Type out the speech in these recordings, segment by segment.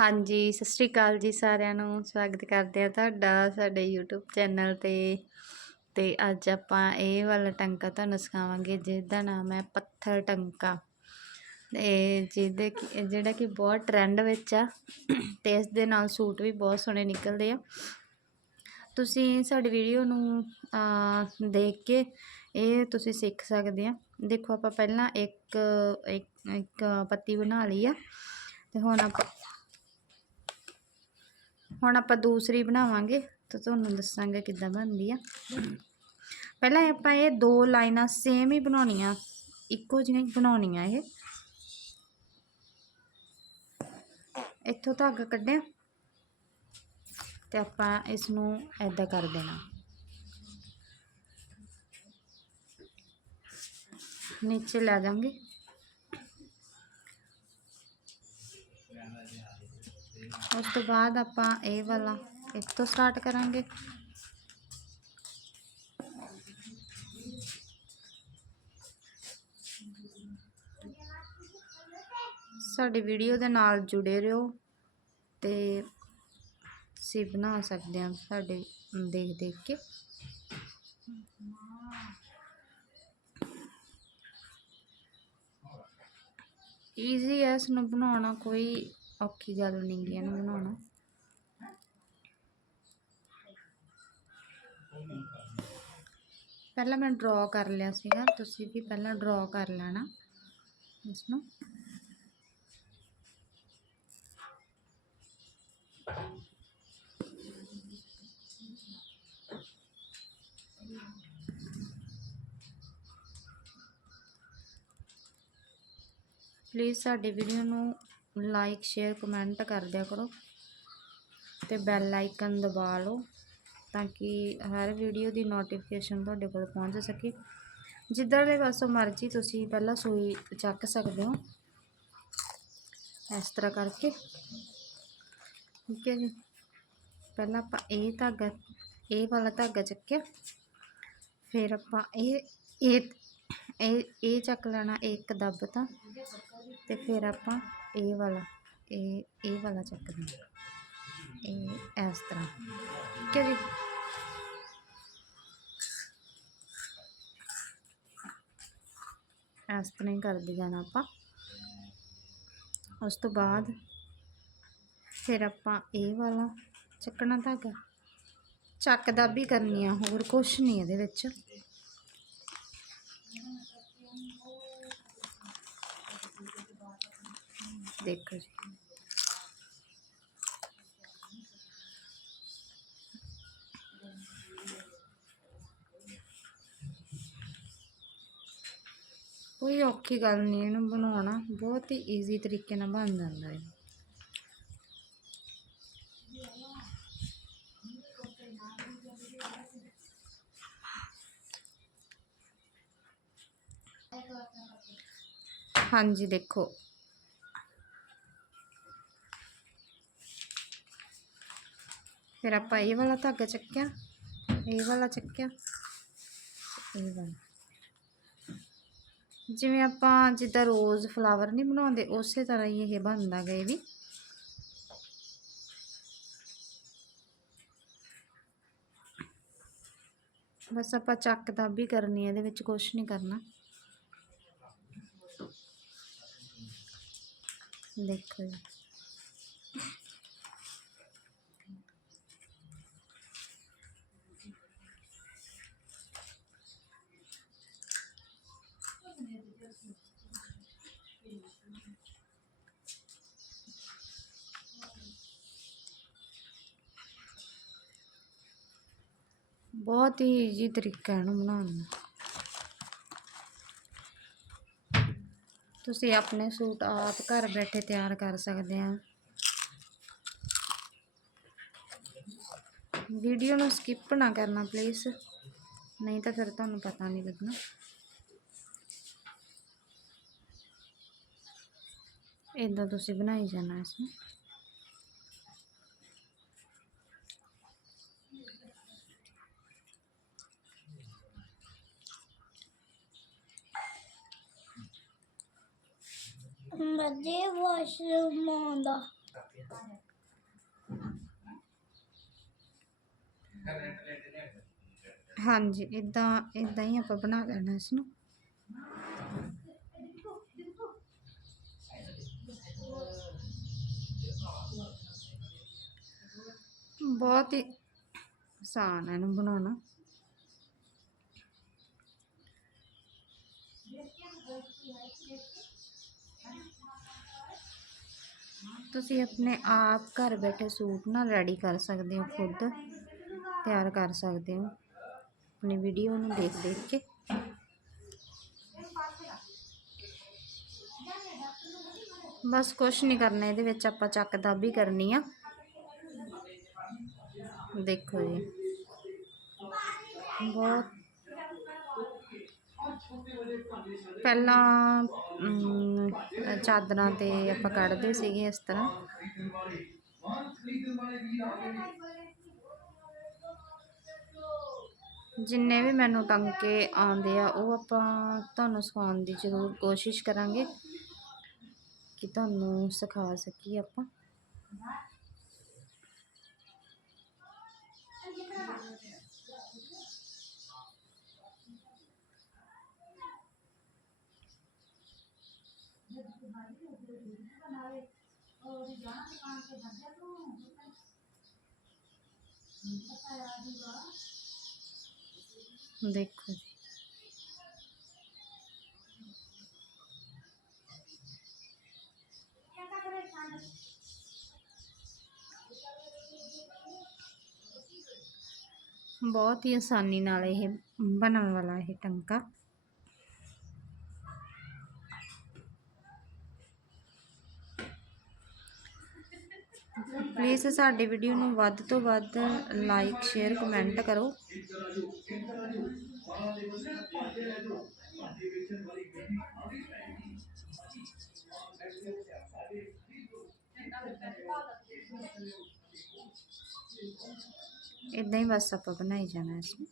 ਹਾਂਜੀ ਸਤਿ ਸ਼੍ਰੀ ਅਕਾਲ ਜੀ ਸਾਰਿਆਂ ਨੂੰ ਸਵਾਗਤ ਕਰਦੇ ਆ ਤੁਹਾਡਾ ਸਾਡੇ YouTube ਚੈਨਲ ਤੇ। ਤੇ ਅੱਜ ਆਪਾਂ ਇਹ ਵਾਲਾ ਟੰਕਾ ਤੁਹਾਨੂੰ ਸਿਖਾਵਾਂਗੇ ਜਿਹਦਾ ਨਾਮ ਹੈ ਪੱਥਰ ਟੰਕਾ। ਤੇ ਜਿਹਦੇ ਕਿ ਜਿਹੜਾ ਕਿ ਬਹੁਤ ਟ੍ਰੈਂਡ ਵਿੱਚ ਆ ਤੇ ਇਸ ਦੇ ਨਾਲ ਸੂਟ ਵੀ ਬਹੁਤ ਸੋਹਣੇ ਨਿਕਲਦੇ ਆ। ਤੁਸੀਂ ਸਾਡੀ ਵੀਡੀਓ ਨੂੰ ਅਹ, ਦੇਖ ਕੇ ਇਹ ਤੁਸੀਂ ਸਿੱਖ ਸਕਦੇ ਆ। ਦੇਖੋ ਆਪਾਂ ਪਹਿਲਾਂ ਇੱਕ ਇੱਕ ਇੱਕ ਪੱਤੀ ਬਣਾ ਲਈ ਆ। ਤੇ ਹੁਣ ਆਪਾਂ ਹੁਣ ਆਪਾਂ ਦੂਸਰੀ ਬਣਾਵਾਂਗੇ ਤਾਂ ਤੁਹਾਨੂੰ ਦੱਸਾਂਗੇ ਕਿੱਦਾਂ ਬਣਦੀ ਆ। ਪਹਿਲਾਂ ਆਪਾਂ ਇਹ ਦੋ ਲਾਈਨਾਂ ਸੇਮ ਹੀ ਬਣਾਉਣੀਆਂ, ਇੱਕੋ ਜਿਹੀਆਂ ਹੀ ਬਣਾਉਣੀਆਂ ਇਹ। ਇੱਥੋਂ ਧਾਗਾ ਕੱਢਿਆ ਤੇ ਆਪਾਂ ਇਸ ਨੂੰ ਐਦਾਂ ਕਰ ਦੇਣਾ। ਨੀਚੇ ਲੈ ਜਾਵਾਂਗੇ। ਉਸ ਤੋਂ ਬਾਅਦ ਆਪਾਂ ਇਹ ਵਾਲਾ ਇੱਥੋਂ ਸਟਾਰਟ ਕਰਾਂਗੇ। ਸਾਡੀ ਵੀਡੀਓ ਦੇ ਨਾਲ ਜੁੜੇ ਰਹੋ ਤੇ ਤੁਸੀਂ ਬਣਾ ਸਕਦੇ ਆ ਸਾਡੇ ਦੇਖ ਦੇਖ ਕੇ। ਈਜ਼ੀ ਹੈ, ਇਸ ਨੂੰ ਬਣਾਉਣਾ ਕੋਈ ਔਖੀ ਗੱਲ ਨਹੀਂ ਗੀ ਇਹਨੂੰ ਬਣਾਉਣਾ। ਪਹਿਲਾਂ ਮੈਂ ਡਰਾ ਕਰ ਲਿਆ ਸੀਗਾ, ਤੁਸੀਂ ਵੀ ਪਹਿਲਾਂ ਡਰਾ ਕਰ ਲੈਣਾ ਇਸ ਨੂੰ ਪਲੀਜ਼ ਸਾਡੀ ਵੀਡੀਓ ਨੂੰ ਲਾਈਕ ਸ਼ੇਅਰ ਕਮੈਂਟ ਕਰ ਦਿਆ ਕਰੋ ਤੇ ਬੈਲ ਆਈਕਨ ਦਬਾ ਲਓ ਤਾਂ ਕਿ ਹਰ ਵੀਡੀਓ ਦੀ ਨੋਟੀਫਿਕੇਸ਼ਨ ਤੁਹਾਡੇ ਕੋਲ ਪਹੁੰਚ ਸਕੇ। ਜਿੱਦਾਂ ਦੇ ਪਾਸੋਂ ਮਰਜ਼ੀ ਤੁਸੀਂ ਪਹਿਲਾਂ ਸੂਈ ਚੱਕ ਸਕਦੇ ਹੋ। ਇਸ ਤਰ੍ਹਾਂ ਕਰਕੇ। ਠੀਕ ਹੈ ਜੀ। ਪਹਿਲਾਂ ਆਪਾਂ ਇਹ ਧਾਗਾ, ਇਹ ਵਾਲਾ ਧਾਗਾ ਚੱਕਿਆ। ਫਿਰ ਆਪਾਂ ਇਹ ਇਹ ਇਹ ਇਹ ਚੱਕ ਲੈਣਾ ਇੱਕ ਦੱਬ ਤਾਂ। ਤੇ ਫਿਰ ਆਪਾਂ ਇਹ ਵਾਲਾ, ਇਹ ਇਹ ਵਾਲਾ ਚੱਕਣਾ ਇਹ ਇਸ ਤਰ੍ਹਾਂ। ਠੀਕ ਹੈ ਜੀ। ਇਸ ਤਰ੍ਹਾਂ ਹੀ ਕਰਦੇ ਜਾਣਾ ਆਪਾਂ। ਉਸ ਤੋਂ ਬਾਅਦ ਫਿਰ ਆਪਾਂ ਇਹ ਵਾਲਾ ਚੱਕਣਾ ਧਾਗਾ ਚੱਕਦਾ ਵੀ ਕਰਨੀ ਆ, ਹੋਰ ਕੁਛ ਨਹੀਂ ਇਹਦੇ ਵਿੱਚ। ਦੇਖੋ ਜੀ ਕੋਈ ਔਖੀ ਗੱਲ ਨਹੀਂ ਇਹਨੂੰ ਬਣਾਉਣਾ ਬਹੁਤ ਹੀ ਈਜ਼ੀ ਤਰੀਕੇ ਨਾਲ ਬਣ ਜਾਂਦਾ ਹੈ ਹਾਂਜੀ ਦੇਖੋ ਫਿਰ ਆਪਾਂ ਇਹ ਵਾਲਾ ਧਾਗਾ ਚੱਕਿਆ ਇਹ ਵਾਲਾ ਚੱਕਿਆ ਇਹ ਵਾਲਾ ਜਿਵੇਂ ਆਪਾਂ ਜਿੱਦਾਂ ਰੋਜ਼ ਫਲਾਵਰ ਨਹੀਂ ਬਣਾਉਂਦੇ ਉਸੇ ਤਰ੍ਹਾਂ ਹੀ ਇਹ ਬਣਦਾ ਗਾ ਇਹ ਵੀ ਬਸ ਆਪਾਂ ਚੱਕ ਦਾਬੀ ਕਰਨੀ ਹੈ ਇਹਦੇ ਵਿੱਚ ਕੁਝ ਨਹੀਂ ਕਰਨਾ ਬਹੁਤ ਹੀ ਈਜ਼ੀ ਤਰੀਕਾ ਇਹਨੂੰ ਬਣਾਉਣ ਦਾ। ਤੁਸੀਂ ਆਪਣੇ ਸੂਟ ਆਪ ਘਰ ਬੈਠੇ ਤਿਆਰ ਕਰ ਸਕਦੇ ਆ। ਵੀਡੀਓ ਨੂੰ ਸਕਿਪ ਨਾ ਕਰਨਾ ਪਲੀਜ਼ ਨਹੀਂ ਤਾਂ ਫਿਰ ਤੁਹਾਨੂੰ ਪਤਾ ਨਹੀਂ ਲੱਗਣਾ। ਇਦਾਂ ਤੁਸੀਂ ਬਣਾਈ ਜਾਣਾ ਇਸ ਨੂੰ। ਮੱਦੇ ਵਾਸ਼ਰੂਮ ਆਉਂਦਾ ਹਾਂਜੀ ਇਦਾਂ ਇਦਾਂ ਹੀ ਆਪਾਂ ਬਣਾ ਲੈਣਾ ਇਸ ਨੂੰ ਬਹੁਤ ਹੀ ਆਸਾਨ ਹੈ ਇਹਨੂੰ ਬਣਾਉਣਾ। ਤੁਸੀਂ ਆਪਣੇ ਆਪ ਘਰ ਬੈਠੇ ਸੂਟ ਨਾ ਰੈਡੀ ਕਰ ਸਕਦੇ ਹੋ, ਖੁਦ ਤਿਆਰ ਕਰ ਸਕਦੇ ਹੋ। ਆਪਣੀ ਵੀਡੀਓ ਨੂੰ ਦੇਖ ਦੇਖ ਕੇ। ਬਸ ਕੁਛ ਨਹੀਂ ਕਰਨਾ, ਇਹਦੇ ਵਿੱਚ ਆਪਾਂ ਚੱਕ ਦਾਬੀ ਕਰਨੀ ਆ। ਦੇਖੋ ਜੀ। ਬਹੁਤ ਪਹਿਲਾਂ ਚਾਦਰਾਂ ਤੇ ਆਪਾਂ ਕੱਢਦੇ ਸੀਗੇ ਇਸ ਤਰ੍ਹਾਂ। ਜਿੰਨੇ ਵੀ ਮੈਨੂੰ ਟੰਕੇ ਆਉਂਦੇ ਆ, ਉਹ ਆਪਾਂ ਤੁਹਾਨੂੰ ਸਿਖਾਉਣ ਦੀ ਜ਼ਰੂਰ ਕੋਸ਼ਿਸ਼ ਕਰਾਂਗੇ ਕਿ ਤੁਹਾਨੂੰ ਸਿਖਾ ਸਕੀਏ ਆਪਾਂ। ਦੇਖੋ ਜੀ ਬਹੁਤ ਹੀ ਆਸਾਨੀ ਨਾਲ ਇਹ ਬਣਨ ਵਾਲਾ ਇਹ ਟੰਕਾ ਪਲੀਜ਼ ਸਾਡੀ ਵੀਡੀਓ ਨੂੰ ਵੱਧ ਤੋਂ ਵੱਧ ਲਾਈਕ, ਸ਼ੇਅਰ, ਕਮੈਂਟ ਕਰੋ। ਇਦਾਂ ਹੀ ਬਸ ਆਪਾਂ ਬਣਾਈ ਜਾਣਾ ਇਸ ਨੂੰ।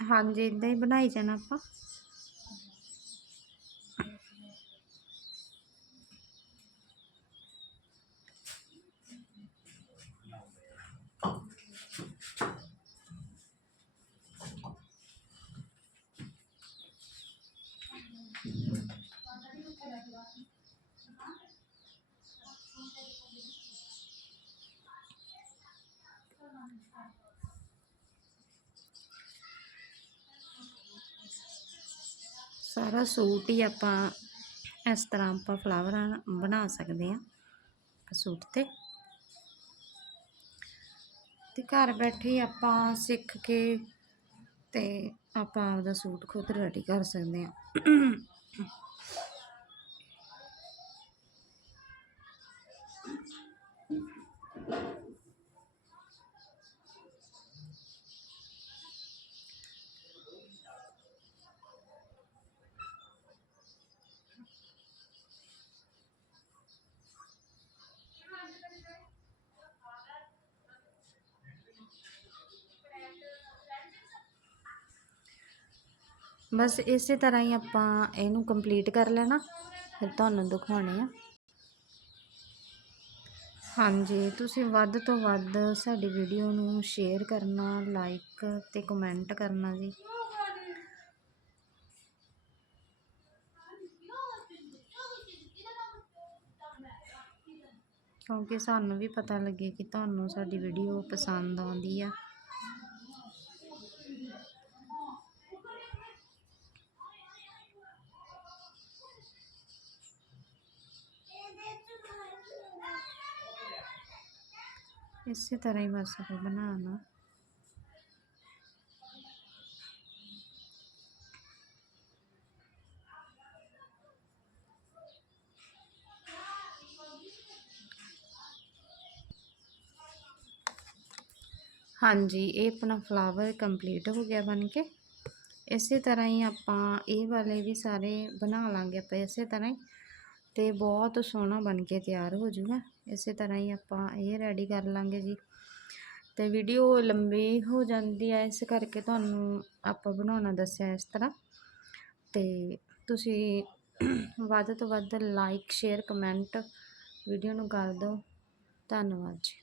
ਹਾਂਜੀ ਇਦਾਂ ਹੀ ਬਣਾਈ ਜਾਣਾ ਆਪਾਂ। ਸਾਰਾ ਸੂਟ ਹੀ ਆਪਾਂ ਇਸ ਤਰ੍ਹਾਂ ਆਪਾਂ ਫਲਾਵਰਾਂ ਬਣਾ ਸਕਦੇ ਆ ਸੂਟ ਤੇ। ਤੇ ਘਰ ਬੈਠੇ ਹੀ ਆਪਾਂ ਸਿੱਖ ਕੇ ਤੇ ਆਪਾਂ ਆਪਦਾ ਸੂਟ ਖੁਦ ਰੈਡੀ ਕਰ ਸਕਦੇ ਆ ਬਸ ਇਸੇ ਤਰ੍ਹਾਂ ਹੀ ਆਪਾਂ ਇਹਨੂੰ ਕੰਪਲੀਟ ਕਰ ਲੈਣਾ, ਫਿਰ ਤੁਹਾਨੂੰ ਦਿਖਾਉਣੇ ਆ। ਹਾਂਜੀ, ਤੁਸੀਂ ਵੱਧ ਤੋਂ ਵੱਧ ਸਾਡੀ ਵੀਡੀਓ ਨੂੰ ਸ਼ੇਅਰ ਕਰਨਾ ਲਾਈਕ ਤੇ ਕਮੈਂਟ ਕਰਨਾ ਜੀ। ਕਿਉਂਕਿ ਸਾਨੂੰ ਵੀ ਪਤਾ ਲੱਗੇ ਕਿ ਤੁਹਾਨੂੰ ਸਾਡੀ ਵੀਡੀਓ ਪਸੰਦ ਆਉਂਦੀ ਆ। ਇਸੇ ਤਰ੍ਹਾਂ ਹੀ ਬਸ ਆਪਾਂ ਬਣਾਉਣਾ ਹਾਂਜੀ ਇਹ ਆਪਣਾ ਫਲਾਵਰ ਕੰਪਲੀਟ ਹੋ ਗਿਆ ਬਣ ਕੇ ਇਸੇ ਤਰ੍ਹਾਂ ਹੀ ਆਪਾਂ ਇਹ ਵਾਲੇ ਵੀ ਸਾਰੇ ਬਣਾ ਲਾਂਗੇ ਆਪਾਂ ਇਸੇ ਤਰ੍ਹਾਂ ਹੀ ਤੇ ਬਹੁਤ ਸੋਹਣਾ ਬਣ ਕੇ ਤਿਆਰ ਹੋ ਜਾਊਗਾ ਇਸੇ ਤਰ੍ਹਾਂ ਹੀ ਆਪਾਂ ਇਹ ਰੈਡੀ ਕਰ ਲਾਂਗੇ ਜੀ। ਤੇ ਵੀਡੀਓ ਲੰਬੀ ਹੋ ਜਾਂਦੀ ਹੈ, ਇਸ ਕਰਕੇ ਤੁਹਾਨੂੰ ਆਪਾਂ ਬਣਾਉਣਾ ਦੱਸਿਆ ਇਸ ਤਰ੍ਹਾਂ। ਤੇ ਤੁਸੀਂ ਵੱਧ ਤੋਂ ਵੱਧ ਲਾਈਕ ਸ਼ੇਅਰ ਕਮੈਂਟ ਵੀਡੀਓ ਨੂੰ ਕਰ ਦਿਓ। ਧੰਨਵਾਦ ਜੀ।